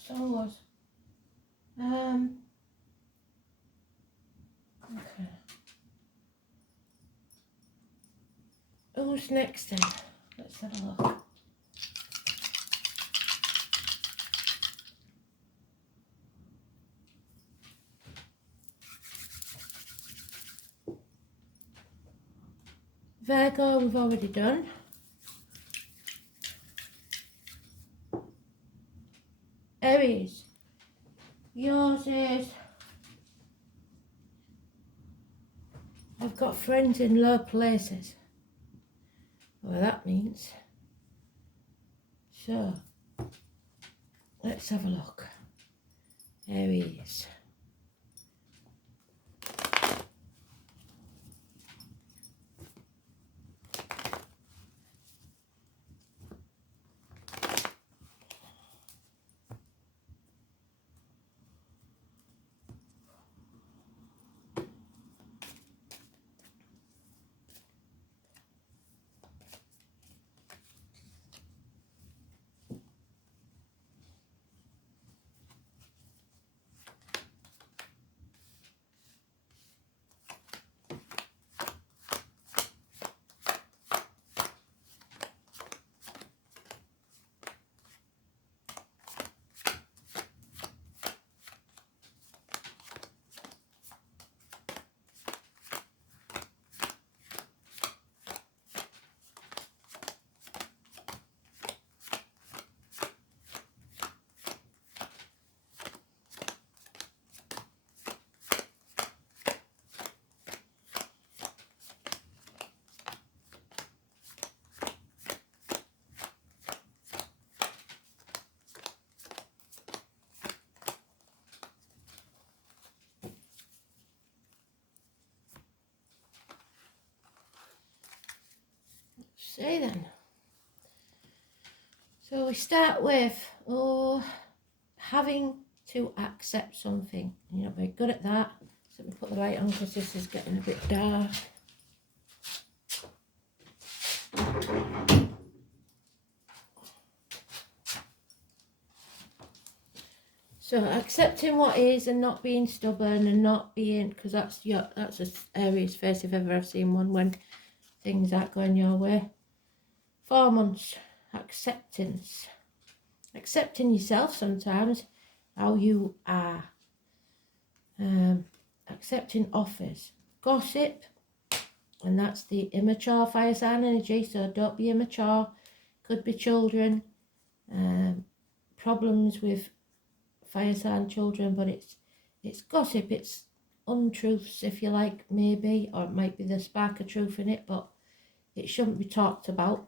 So I was. Okay. Who's next then? Let's have a look. Virgo, we've already done. Aries, yours is, I've got friends in low places. Well, that means. So, let's have a look. Aries. See then. So we start with having to accept something. You're not very good at that. So let me put the light on because this is getting a bit dark. So accepting what is and not being stubborn and not being, because that's a Aries face if ever I've seen one, when things aren't going your way. 4 months, acceptance. Accepting yourself sometimes, how you are. Accepting offers. Gossip, and that's the immature fire sign energy, so don't be immature. Could be children, problems with fire sign children, but it's gossip, it's untruths if you like, maybe, or it might be the spark of truth in it, but it shouldn't be talked about.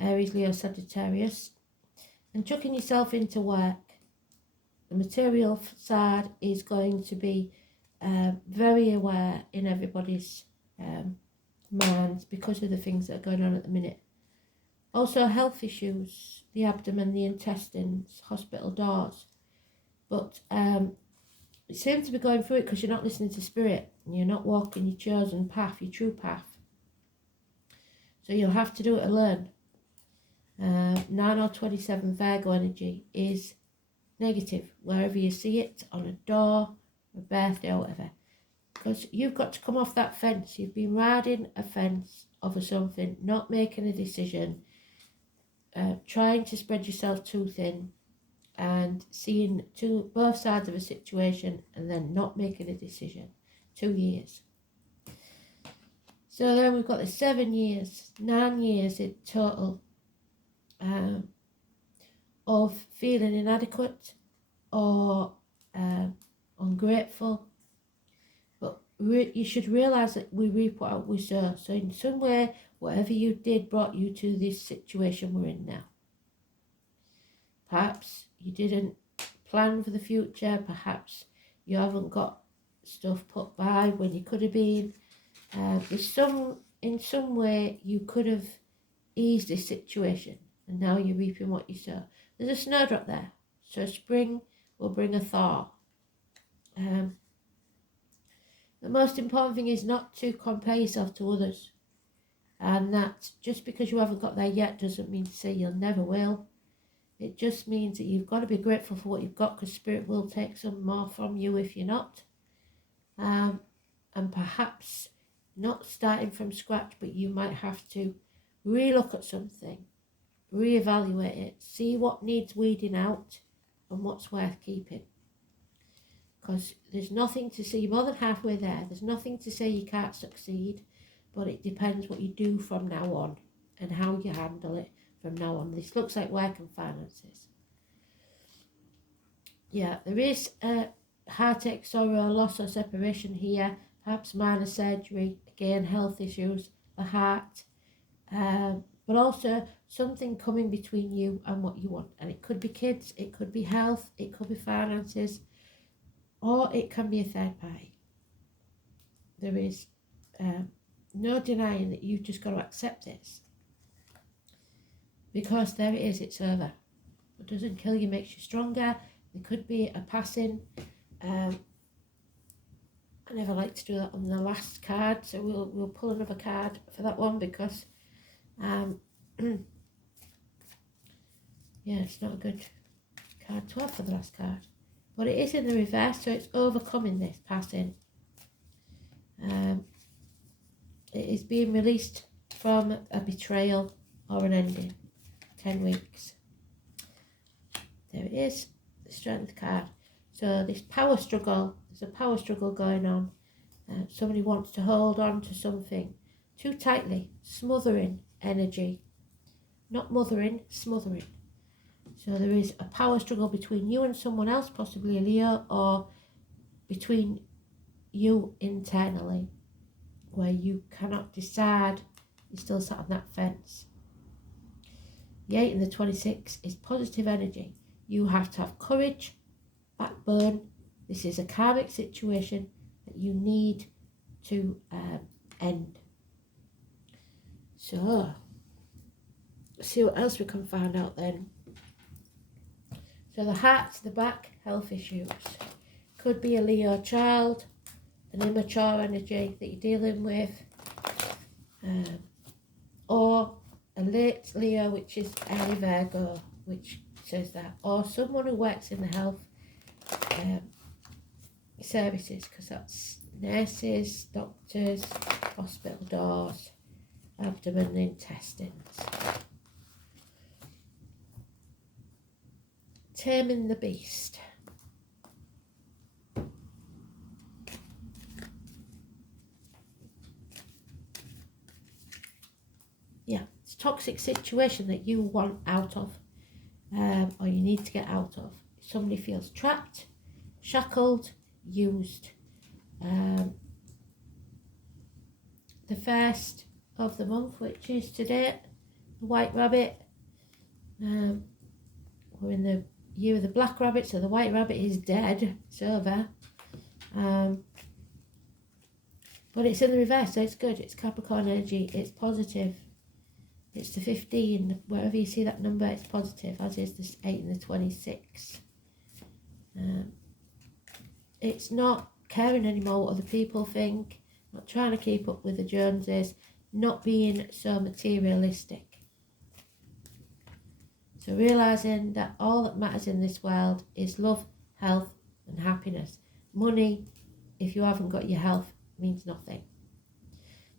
Aries, Leo, Sagittarius. And chucking yourself into work. The material side is going to be very aware in everybody's minds because of the things that are going on at the minute. Also health issues, the abdomen, the intestines, hospital doors. But you seem to be going through it because you're not listening to spirit. And you're not walking your chosen path, your true path. So you'll have to do it alone. 9 or 27 Virgo energy is negative. Wherever you see it, on a door, a birthday or whatever. Because you've got to come off that fence. You've been riding a fence over something, not making a decision. Trying to spread yourself too thin and seeing both sides of a situation and then not making a decision. 2 years. So then we've got the 7 years, 9 years in total of feeling inadequate or ungrateful. But you should realise that we reap what we sow. So in some way, whatever you did brought you to this situation we're in now. Perhaps you didn't plan for the future. Perhaps you haven't got stuff put by when you could have been. In some way you could have eased this situation, and now you're reaping what you sow. There's a snowdrop there, so spring will bring a thaw. The most important thing is not to compare yourself to others, and that just because you haven't got there yet doesn't mean to say you'll never will. It just means that you've got to be grateful for what you've got, because Spirit will take some more from you if you're not. And perhaps not starting from scratch, but you might have to relook at something, reevaluate it, see what needs weeding out and what's worth keeping. Because there's nothing to say, you're more than halfway there, there's nothing to say you can't succeed, but it depends what you do from now on and how you handle it from now on. This looks like work and finances. Yeah, there is a heartache, sorrow, loss or separation here, perhaps minor surgery, again health issues, the heart, but also something coming between you and what you want. And it could be kids, it could be health, it could be finances, or it can be a third party. There is no denying that you've just got to accept this, because there it is, it's over. What doesn't kill you makes you stronger. There could be a passing. I never like to do that on the last card, so we'll pull another card for that one, because yeah, it's not a good card to have for the last card. But it is in the reverse, so it's overcoming this passing. It is being released from a betrayal or an ending. 10 weeks. There it is, the Strength card. So this power struggle, there's a power struggle going on. Somebody wants to hold on to something too tightly, smothering energy. Not mothering, smothering. So there is a power struggle between you and someone else, possibly a Leo, or between you internally, where you cannot decide. You're still sat on that fence. The 8 and the 26 is positive energy. You have to have courage, backbone. This is a karmic situation that you need to end. So, let's see what else we can find out then. So the heart's the back, health issues. Could be a Leo child, an immature energy that you're dealing with, or a late Leo, which is early Virgo, which says that, or someone who works in the health services, because that's nurses, doctors, hospital doors, abdomen, intestines. Taming the beast. Yeah, it's a toxic situation that you want out of, or you need to get out of. Somebody feels trapped, shackled, used. The first of the month, which is today, the white rabbit. We're in the year of the black rabbit, so the white rabbit is dead. It's over. But it's in the reverse, so it's good. It's Capricorn energy. It's positive. It's the 15. Wherever you see that number, it's positive, as is the 8 and the 26. It's not caring anymore what other people think, not trying to keep up with the Joneses, not being so materialistic. So realising that all that matters in this world is love, health and happiness. Money, if you haven't got your health, means nothing.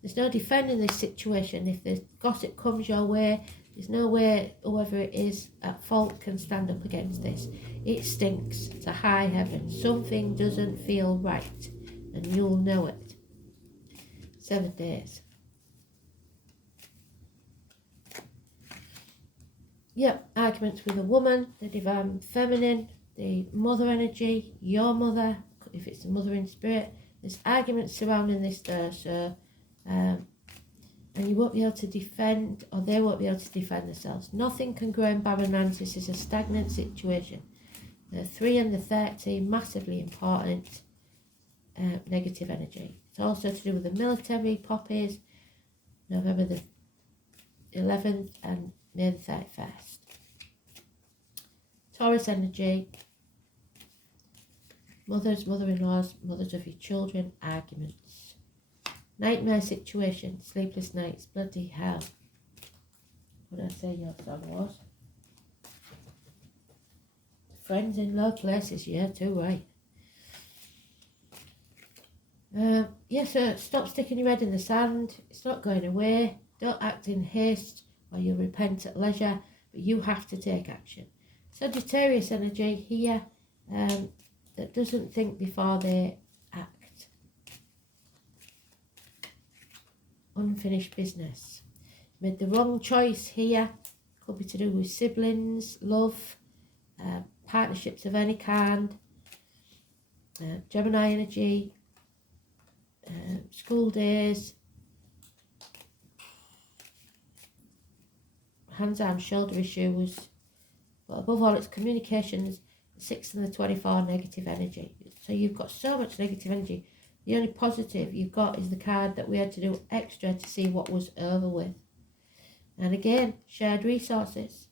There's no defending this situation. If the gossip comes your way, there's no way whoever it is at fault can stand up against this. It stinks to high heaven. Something doesn't feel right, and you'll know it. 7 days. Yep, arguments with a woman, the divine feminine, the mother energy, your mother, if it's the mother in spirit. There's arguments surrounding this there, so and you won't be able to defend, or they won't be able to defend themselves. Nothing can grow in barrenness. This is a stagnant situation. The 3 and the 13, massively important negative energy. It's also to do with the military, poppies, November the 11th and May the 31st. Taurus energy, mothers, mother-in-laws, mothers of your children, arguments. Nightmare situation, sleepless nights, bloody hell. What did I say your song was? friends in low places, yeah, too right. So stop sticking your head in the sand. It's not going away. Don't act in haste or you'll repent at leisure, but you have to take action. Sagittarius energy here, that doesn't think before they act. Unfinished business. Made the wrong choice here. Could be to do with siblings, love, partnerships of any kind. Gemini energy, school days, hands-arm shoulder issues, but above all it's communications, the 6 and the 24 negative energy. So you've got so much negative energy. The only positive you've got is the card that we had to do extra to see what was over with. And again, shared resources,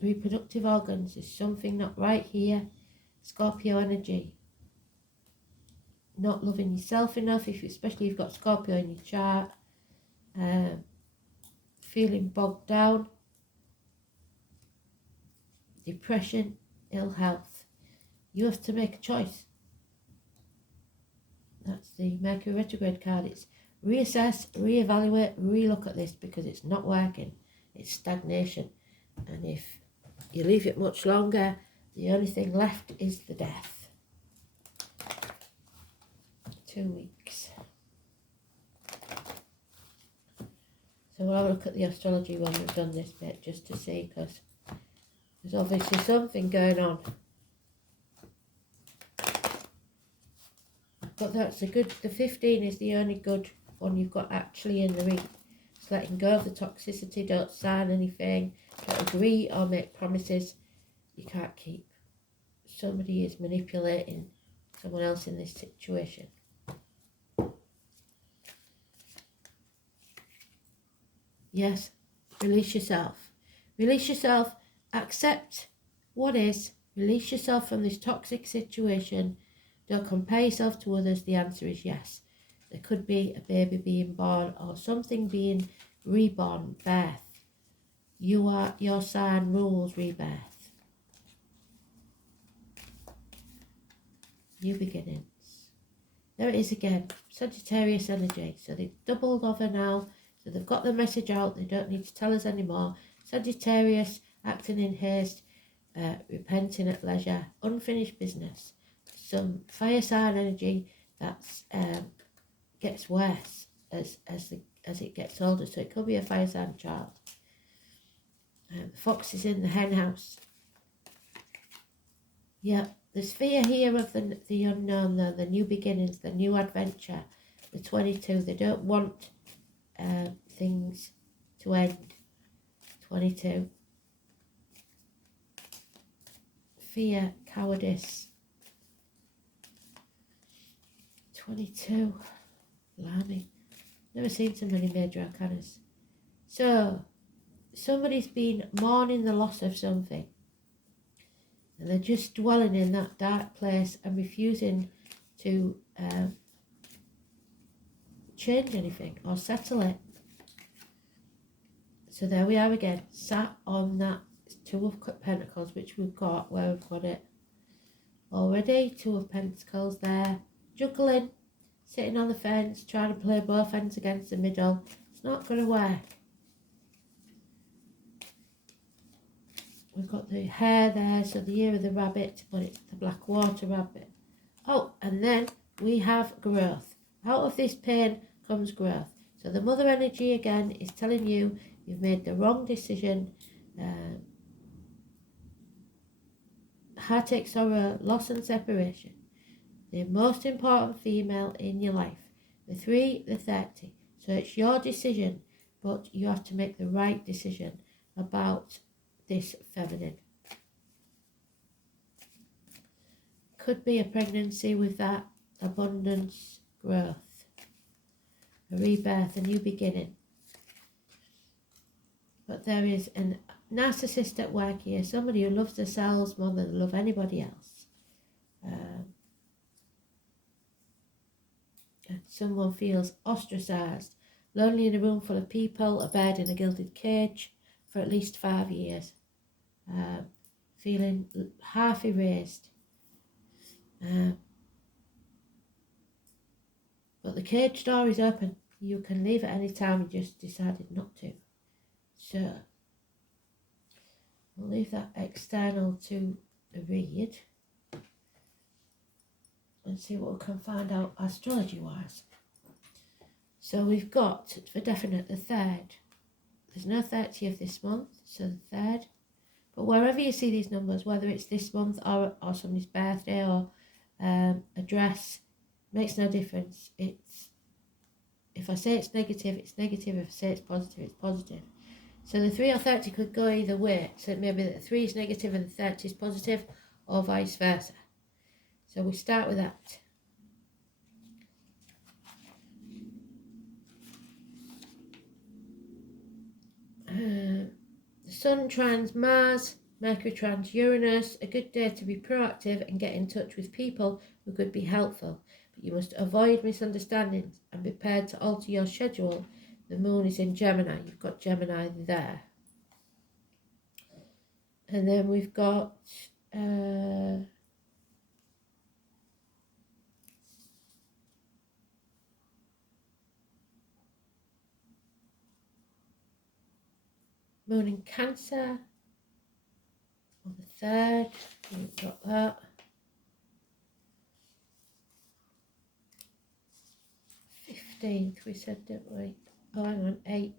reproductive organs is something not right here. Scorpio energy, not loving yourself enough, especially if you've got Scorpio in your chart, feeling bogged down, depression, ill health. You have to make a choice. That's the Mercury retrograde card. It's reassess, reevaluate, relook at this because it's not working. It's stagnation. And if you leave it much longer, the only thing left is the death. 2 weeks. So we'll have a look at the astrology when we've done this bit just to see, because there's obviously something going on. But that's a good, the 15 is the only good one you've got actually in the read. It's letting go of the toxicity, don't sign anything, don't agree or make promises you can't keep. Somebody is manipulating someone else in this situation. Yes, release yourself. Release yourself, accept what is, release yourself from this toxic situation. Don't compare yourself to others. The answer is yes. There could be a baby being born or something being reborn, birth. Your sign rules rebirth. New beginnings. There it is again, Sagittarius energy. So they've doubled over now. So they've got the message out. They don't need to tell us anymore. Sagittarius, acting in haste, repenting at leisure, unfinished business. Some fire sign energy that gets worse as it gets older. So it could be a fire sign child. The fox is in the hen house. Yeah, there's fear here of the unknown, though, the new beginnings, the new adventure, the 22. They don't want things to end. 22. Fear, cowardice. 22. Blimey. Never seen so many major arcanas. So, somebody's been mourning the loss of something. And they're just dwelling in that dark place and refusing to change anything or settle it. So there we are again, sat on that 2 of Pentacles, which we've got, where we've got it already. 2 of Pentacles there, juggling, sitting on the fence, trying to play both ends against the middle. It's not going to work. We've got the hare there, so the year of the rabbit, but it's the black water rabbit. Oh, and then we have growth. Out of this pain comes growth. So the mother energy again is telling you you've made the wrong decision. Heartache, sorrow, loss and separation. The most important female in your life. The 3, the 30. So it's your decision, but you have to make the right decision about this feminine. Could be a pregnancy with that, abundance, growth, a rebirth, a new beginning. But there is a narcissist at work here, somebody who loves themselves more than they love anybody else. And someone feels ostracised, lonely in a room full of people, a bird in a gilded cage for at least 5 years. feeling half erased. But the cage door is open. You can leave at any time. You just decided not to. So we'll leave that external to read and see what we can find out astrology wise. So we've got for definite the 3rd. There's no 30th this month, so the 3rd. But wherever you see these numbers, whether it's this month or somebody's birthday or address, makes no difference. It's, if I say it's negative, it's negative. If I say it's positive, it's positive. So the 3 or 30 could go either way. So it may be that the 3 is negative and the 30 is positive, or vice versa. So we start with that. The Sun trines Mars, Mercury trines Uranus. A good day to be proactive and get in touch with people who could be helpful. But you must avoid misunderstandings and be prepared to alter your schedule. The moon is in Gemini. You've got Gemini there. And then we've got moon in Cancer on the 3rd. We've got that. 15th we said, didn't we? Oh, hang on, 8th.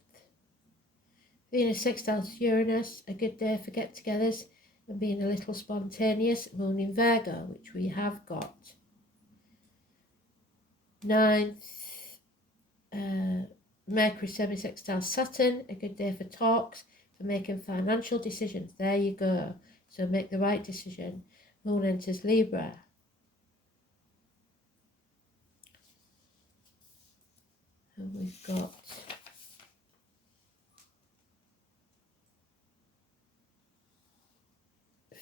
Venus sextiles Uranus, a good day for get-togethers and being a little spontaneous. Moon in Virgo, which we have got. 9th, Mercury semi-sextile Saturn, a good day for talks, for making financial decisions. There you go. So make the right decision. Moon enters Libra. And we've got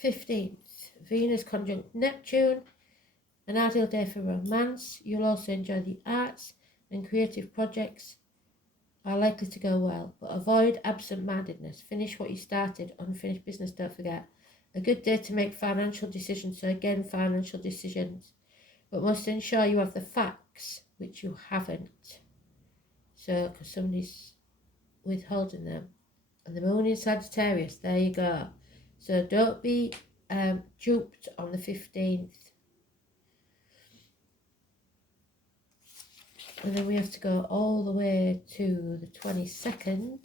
'15th, Venus conjunct Neptune, an ideal day for romance. You'll also enjoy the arts and creative projects are likely to go well, but avoid absent-mindedness. Finish what you started. Unfinished business, don't forget. A good day to make financial decisions, so again, financial decisions, but must ensure you have the facts, which you haven't. So, because somebody's withholding them. And the moon in Sagittarius, there you go. So don't be duped on the 15th. And then we have to go all the way to the 22nd.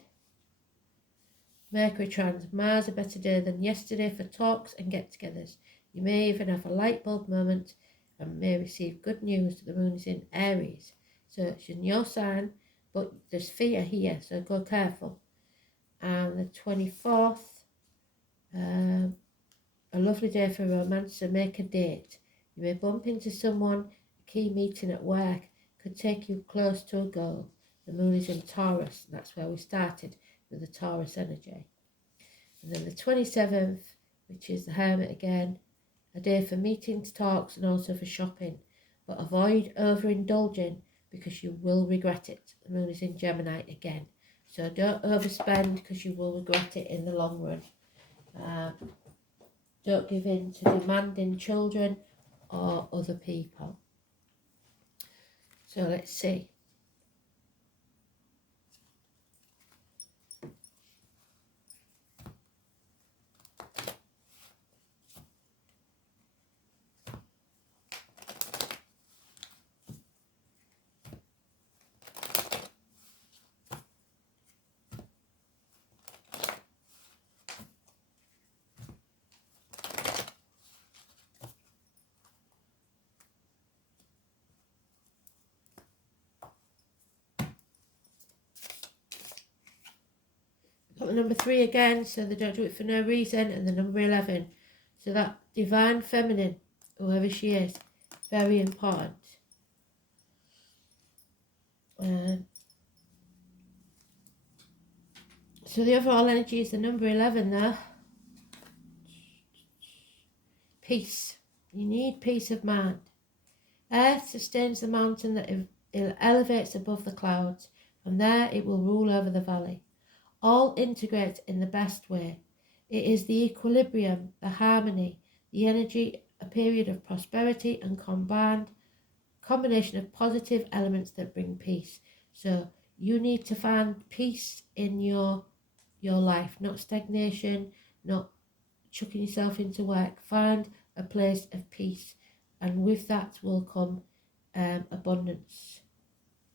Mercury trines Mars, a better day than yesterday for talks and get-togethers. You may even have a light bulb moment and may receive good news that the moon is in Aries. So it's in your sign, but there's fear here, so go careful. And the 24th, a lovely day for romance, so make a date. You may bump into someone, a key meeting at work could take you close to a goal. The moon is in Taurus, and that's where we started with the Taurus energy. And then the 27th, which is the Hermit again, a day for meetings, talks, and also for shopping. But avoid overindulging because you will regret it. The moon is in Gemini again. So don't overspend because you will regret it in the long run. Don't give in to demanding children or other people. So let's see. Got the number 3 again, so they don't do it for no reason, and the number 11. So that divine feminine, whoever she is, very important. So the overall energy is the number 11 there. Peace. You need peace of mind. Earth sustains the mountain that it elevates above the clouds. From there it will rule over the valley. All integrate in the best way. It is the equilibrium, the harmony, the energy, a period of prosperity and combination of positive elements that bring peace. So you need to find peace in your life, not stagnation, not chucking yourself into work. Find a place of peace, and with that will come abundance.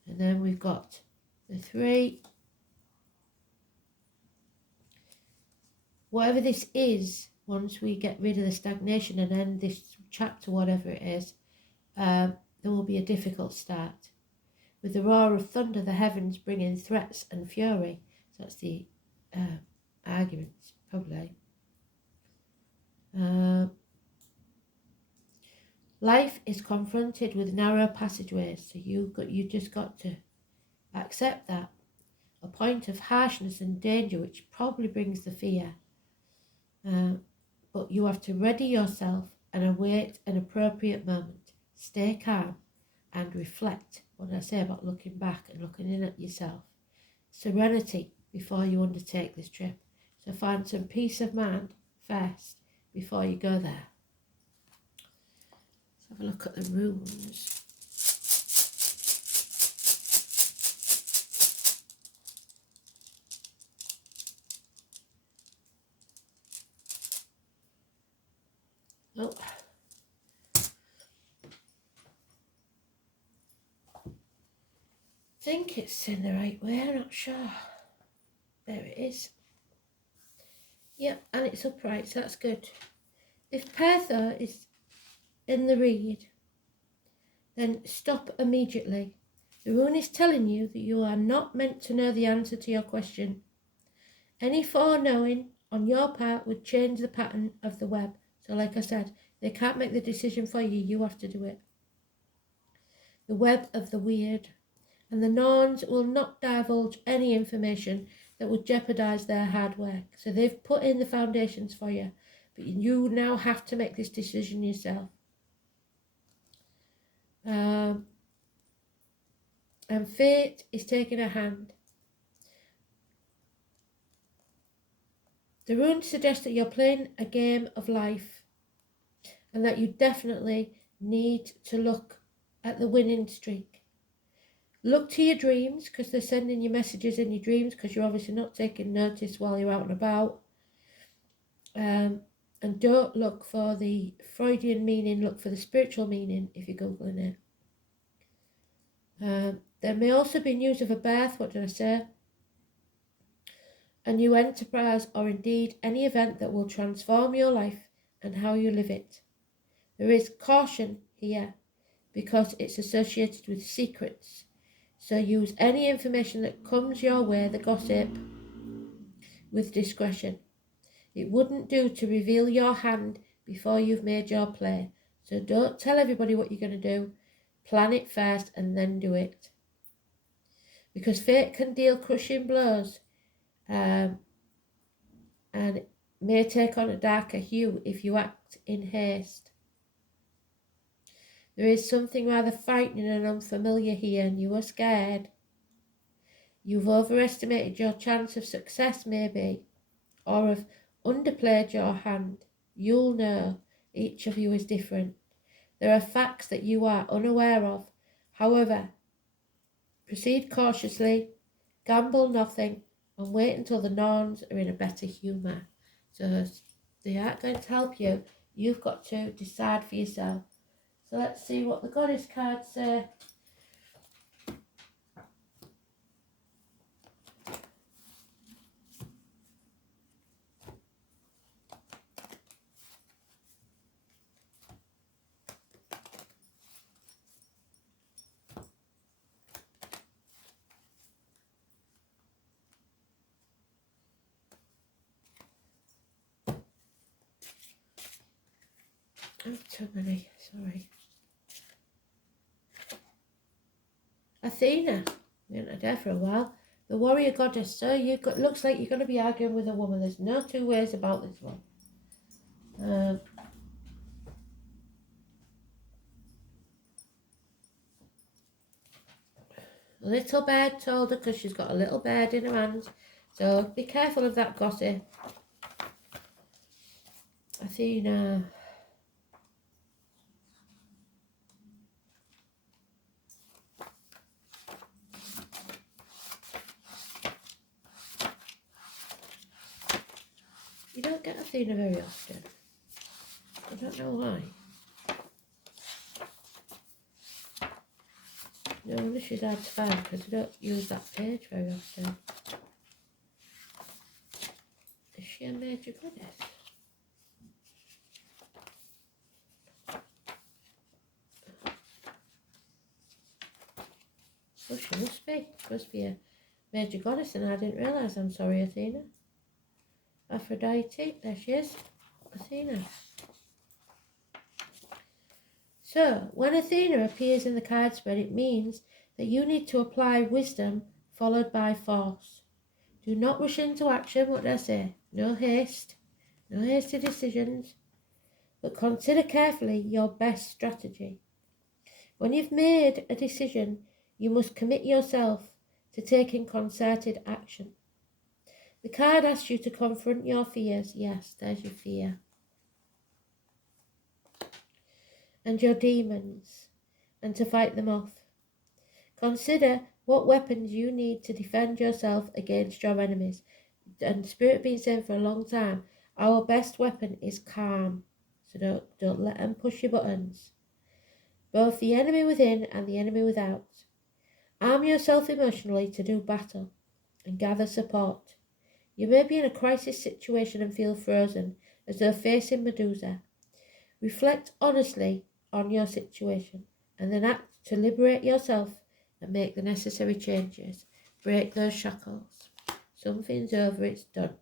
And then we've got the 3. Whatever this is, once we get rid of the stagnation and end this chapter, whatever it is, there will be a difficult start. With the roar of thunder, the heavens bring in threats and fury. So that's the arguments, probably. Life is confronted with narrow passageways, so you just got to accept that. A point of harshness and danger, which probably brings the fear. But you have to ready yourself and await an appropriate moment. Stay calm and reflect. What did I say about looking back and looking in at yourself? Serenity before you undertake this trip. So find some peace of mind first before you go there. Let's have a look at the runes. Oh. I think it's in the right way, I'm not sure. There it is. Yep, and it's upright, so that's good. If Pertha is in the read, then stop immediately. The rune is telling you that you are not meant to know the answer to your question. Any foreknowing on your part would change the pattern of the web. So like I said, they can't make the decision for you, you have to do it. The web of the weird. And the Norns will not divulge any information that would jeopardize their hard work. So they've put in the foundations for you, but you now have to make this decision yourself. And fate is taking a hand. The runes suggest that you're playing a game of life and that you definitely need to look at the winning streak. Look to your dreams, because they're sending you messages in your dreams, because you're obviously not taking notice while you're out and about. And don't look for the Freudian meaning, look for the spiritual meaning if you're Googling it. There may also be news of a birth, what did I say? A new enterprise, or indeed any event that will transform your life and how you live it. There is caution here, because it's associated with secrets. So use any information that comes your way, the gossip, with discretion. It wouldn't do to reveal your hand before you've made your play. So don't tell everybody what you're going to do. Plan it first and then do it. Because fate can deal crushing blows and it may take on a darker hue if you act in haste. There is something rather frightening and unfamiliar here, and you are scared. You've overestimated your chance of success, maybe, or have underplayed your hand. You'll know. Each of you is different. There are facts that you are unaware of. However, proceed cautiously, gamble nothing, and wait until the Norns are in a better humour. So they aren't going to help you. You've got to decide for yourself. So let's see what the Goddess cards say. Oh, too many, sorry. Athena, you've been there for a while. The warrior goddess. So looks like you're going to be arguing with a woman. There's no two ways about this one. A little bird told her, because she's got a little bird in her hands. So be careful of that gossip. Athena. You don't get Athena very often. I don't know why. No wonder she's hard to find because I don't use that page very often. Is she a major goddess? Oh, she must be. She must be a major goddess, and I didn't realise. I'm sorry, Athena. Aphrodite, there she is. Athena. So, when Athena appears in the card spread, it means that you need to apply wisdom followed by force. Do not rush into action, what did I say? No haste. No hasty decisions. But consider carefully your best strategy. When you've made a decision, you must commit yourself to taking concerted action. The card asks you to confront your fears. Yes, there's your fear. And your demons, and to fight them off. Consider what weapons you need to defend yourself against your enemies. And Spirit been saying for a long time, our best weapon is calm. So don't let them push your buttons. Both the enemy within and the enemy without. Arm yourself emotionally to do battle and gather support. You may be in a crisis situation and feel frozen, as though facing Medusa. Reflect honestly on your situation and then act to liberate yourself and make the necessary changes. Break those shackles. Something's over, it's done.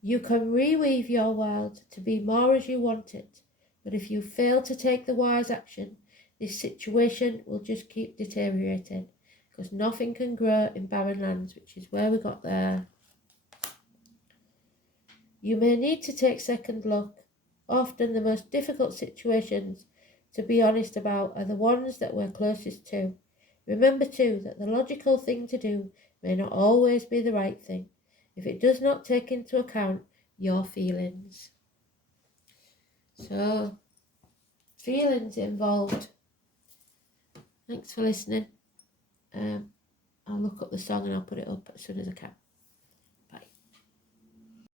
You can reweave your world to be more as you want it, but if you fail to take the wise action, this situation will just keep deteriorating, because nothing can grow in barren lands, which is where we got there. You may need to take second look. Often the most difficult situations to be honest about are the ones that we're closest to. Remember too that the logical thing to do may not always be the right thing, if it does not take into account your feelings. So, feelings involved. Thanks for listening. I'll look up the song and I'll put it up as soon as I can.